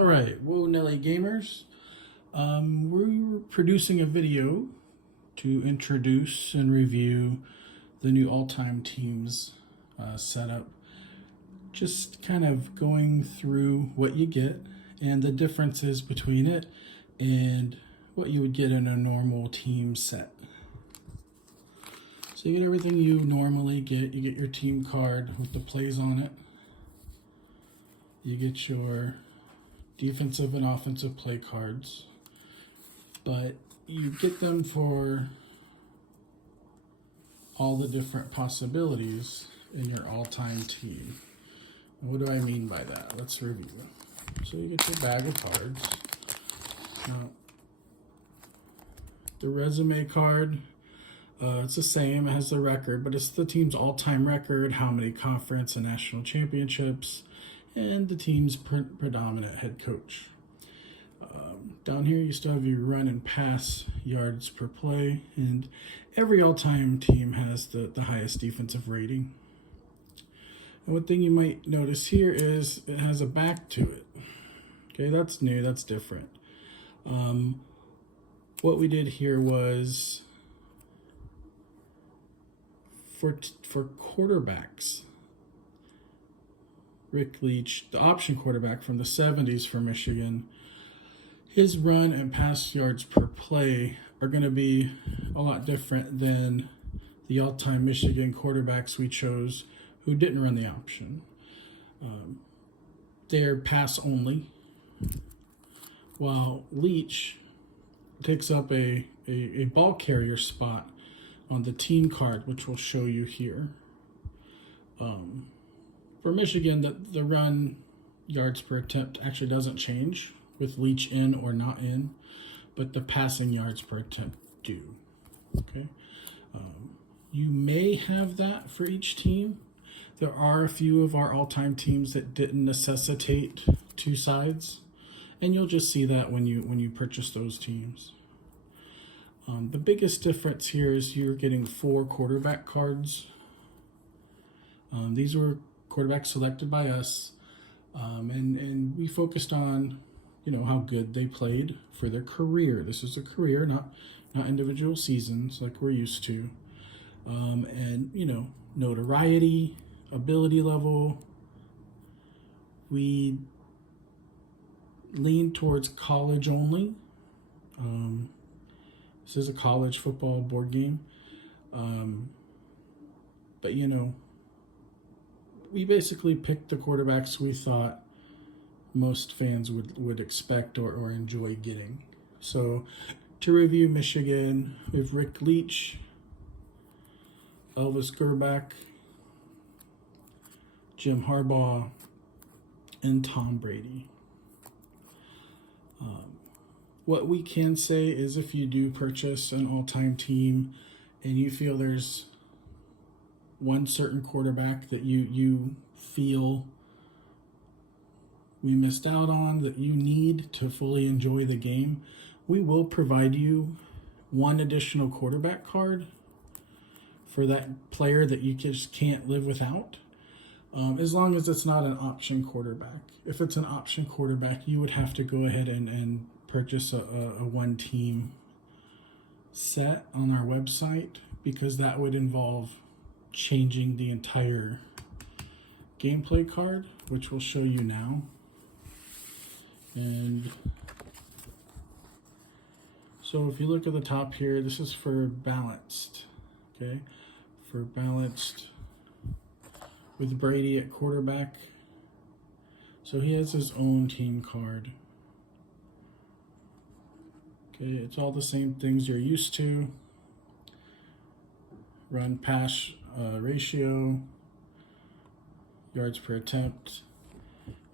All right, whoa, Nelly gamers. We're producing a video to introduce and review the new all-time teams setup. Just kind of going through what you get and the differences between it and what you would get in a normal team set. So you get everything you normally get. You get your team card with the plays on it. You get your defensive and offensive play cards, but you get them for all the different possibilities in your all-time team. What do I mean by that? Let's review. So you get your bag of cards. Now, the resume card, it's the same. It has the record, but it's the team's all-time record, how many conference and national championships, and the team's predominant head coach. Down here, you still have your run and pass yards per play, and every all-time team has the highest defensive rating. And one thing you might notice here is it has a back to it. Okay, that's new, that's different. What we did here was for quarterbacks, Rick Leach, the option quarterback from the 70s for Michigan, his run and pass yards per play are going to be a lot different than the all-time Michigan quarterbacks we chose who didn't run the option. They're pass only, while Leach takes up a ball carrier spot on the team card, which we'll show you here. For Michigan, the run yards per attempt actually doesn't change with Leach in or not in, but the passing yards per attempt do. Okay, you may have that for each team. There are a few of our all-time teams that didn't necessitate two sides, and you'll just see that when you purchase those teams. The biggest difference here is you're getting 4 quarterback cards. These were quarterbacks selected by us, and we focused on how good they played for their career. This is a career, not individual seasons like we're used to. And notoriety, ability level. We lean towards college only. This is a college football board game. But we basically picked the quarterbacks we thought most fans would expect or enjoy getting. So to review Michigan, we have Rick Leach, Elvis Grbac, Jim Harbaugh, and Tom Brady. What we can say is if you do purchase an all-time team and you feel there's one certain quarterback that you feel we missed out on, that you need to fully enjoy the game, we will provide you one additional quarterback card for that player that you just can't live without, as long as it's not an option quarterback. If it's an option quarterback, you would have to go ahead and purchase a one-team set on our website, because that would involve changing the entire gameplay card, which we'll show you now. And so if you look at the top here, this is for balanced, okay? For balanced with Brady at quarterback. So he has his own team card. Okay, it's all the same things you're used to. Run pass ratio, yards per attempt.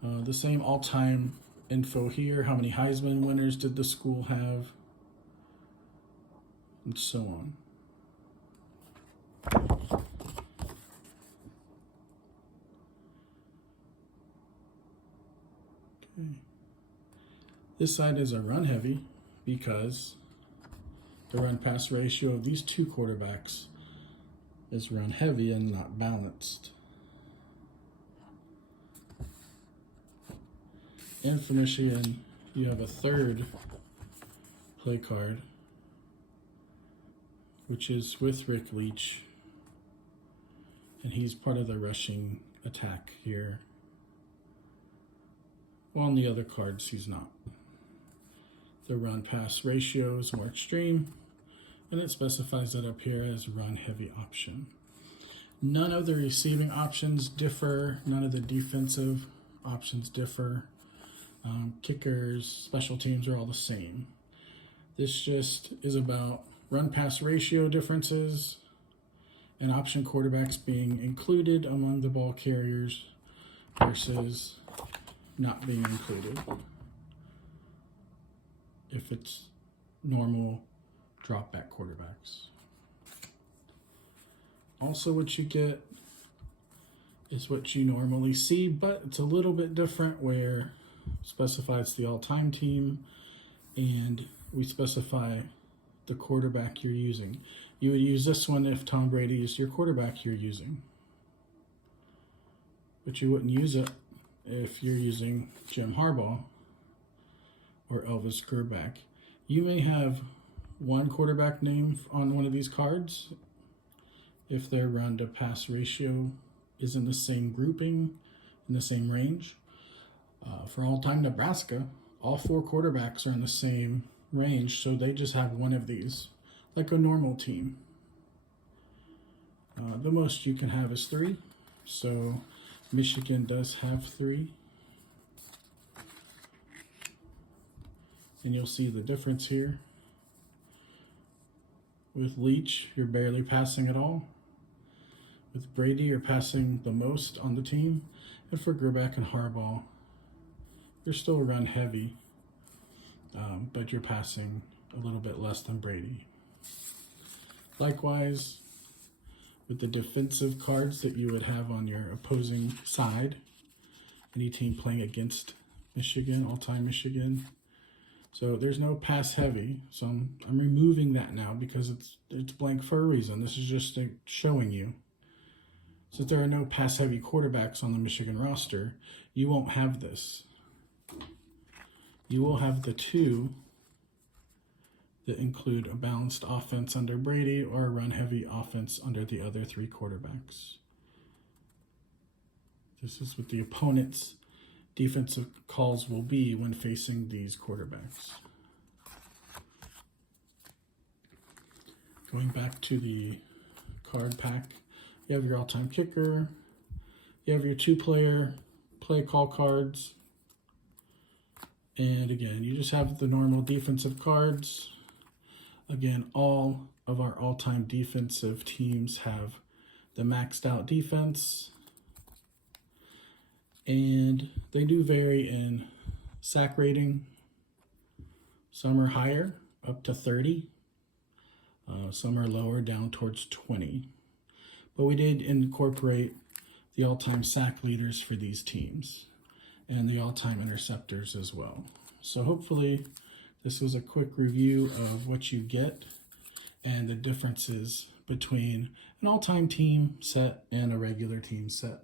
The same all-time info here. How many Heisman winners did the school have? And so on. Okay. This side is a run heavy because the run pass ratio of these two quarterbacks is run heavy and not balanced. And for Michigan, you have a third play card, which is with Rick Leach. And he's part of the rushing attack here. Well, on the other cards, he's not. The run-pass ratio is more extreme, and it specifies it up here as run-heavy option. None of the receiving options differ. None of the defensive options differ. Kickers, special teams are all the same. This just is about run-pass ratio differences and option quarterbacks being included among the ball carriers versus not being included if it's normal drop back quarterbacks. Also, what you get is what you normally see, but it's a little bit different where it specifies the all-time team and we specify the quarterback you're using. You would use this one if Tom Brady is your quarterback you're using, but you wouldn't use it if you're using Jim Harbaugh or Elvis Grbac. You may have one quarterback name on one of these cards if their run to pass ratio is in the same grouping, in the same range. For all-time Nebraska, all 4 quarterbacks are in the same range, so they just have one of these, like a normal team. The most you can have is 3, so Michigan does have 3. And you'll see the difference here. With Leach, you're barely passing at all. With Brady, you're passing the most on the team. And for Grbac and Harbaugh, you're still run heavy, but you're passing a little bit less than Brady. Likewise, with the defensive cards that you would have on your opposing side, any team playing against Michigan, all-time Michigan. So there's no pass heavy, so I'm removing that now because it's blank for a reason. This is just showing you. Since there are no pass heavy quarterbacks on the Michigan roster, you won't have this. You will have the 2 that include a balanced offense under Brady or a run-heavy offense under the other 3 quarterbacks. This is what the opponent's defensive calls will be when facing these quarterbacks. Going back to the card pack, you have your all-time kicker, you have your 2-player play call cards, and again, you just have the normal defensive cards. Again, all of our all-time defensive teams have the maxed out defense, and they do vary in sack rating. Some are higher, up to 30. Some are lower, down towards 20. But we did incorporate the all-time sack leaders for these teams and the all-time interceptors as well. So hopefully this was a quick review of what you get and the differences between an all-time team set and a regular team set.